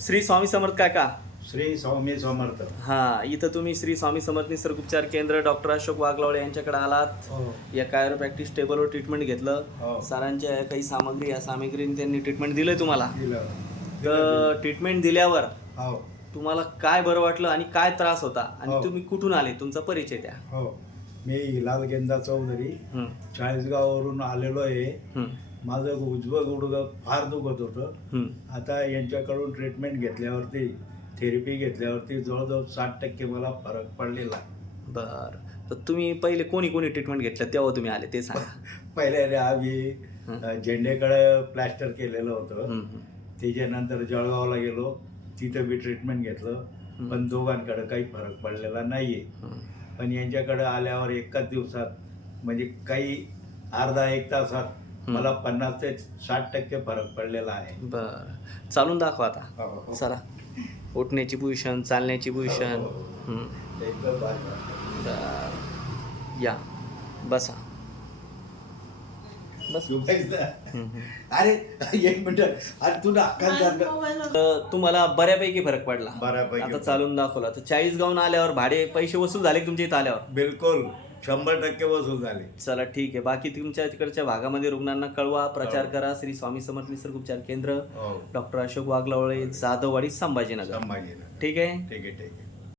श्री स्वामी समर्थ काका श्री स्वामी समर्थ. हा इथं तुम्ही श्री स्वामी समर्थ निसर्गोपचार केंद्र डॉक्टर अशोक वाघलावळे यांच्याकडे आलात. हो. या कायरोप्रॅक्टिस टेबलवर ट्रीटमेंट घेतलं. हो. सरांच्या काही सामग्री या सामग्रीने त्यांनी ट्रीटमेंट दिलंय तुम्हाला? दिलं. तर ट्रीटमेंट दिल्यावर हो. तुम्हाला काय बरं वाटलं आणि काय त्रास होता? आणि. तुम्ही कुठून आले? तुमचा परिचय द्या. हो. मी हिलाल गेंदा चौधरी चाळीसगाववरून आलेलो आहे. माझं उजवं गुडघं फार दुखत होतं. आता यांच्याकडून ट्रीटमेंट घेतल्यावरती थेरपी घेतल्यावरती जवळजवळ साठ टक्के मला फरक पडलेला बर तर तुम्ही पहिले कोणी कोणी ट्रीटमेंट घेतलं तेव्हा तुम्ही आले ते सांगा पहिल्या आम्ही झेंडेकडे प्लॅस्टर केलेलं होतं. त्याच्यानंतर जळगावला गेलो तिथं बी ट्रीटमेंट घेतलं. पण दोघांकडे काही फरक पडलेला नाहीये. पण यांच्याकडे आल्यावर एकाच दिवसात म्हणजे काही अर्धा एक तासात. मला पन्नास ते साठ टक्के फरक पडलेला आहे. बर. चालून दाखवा आता. हो. चला. उठण्याची पोझिशन चालण्याची पोझिशन. हो, हो. या. बसा. अरे एक मिनिट. अरे तू नाकांसारखं तर तुम्हाला बऱ्यापैकी फरक पडला. बऱ्यापैकी आता. चालून दाखवला. तर चाळीस गावून आल्यावर भाडे पैसे वसूल झाले तुमच्या इथं आल्यावर? बिलकुल. शंभर टक्के वसूल झाले. चला ठीक आहे. बाकी तुमच्या तिकडच्या भागामध्ये रुग्णांना कळवा प्रचार हो. करा. श्री स्वामी समर्थ निसर्ग उपचार केंद्र हो. डॉक्टर अशोक वाघलावळे जाधववाडी संभाजीनगर. संभाजीनगर. ठीक आहे? ठीक आहे ठीक आहे.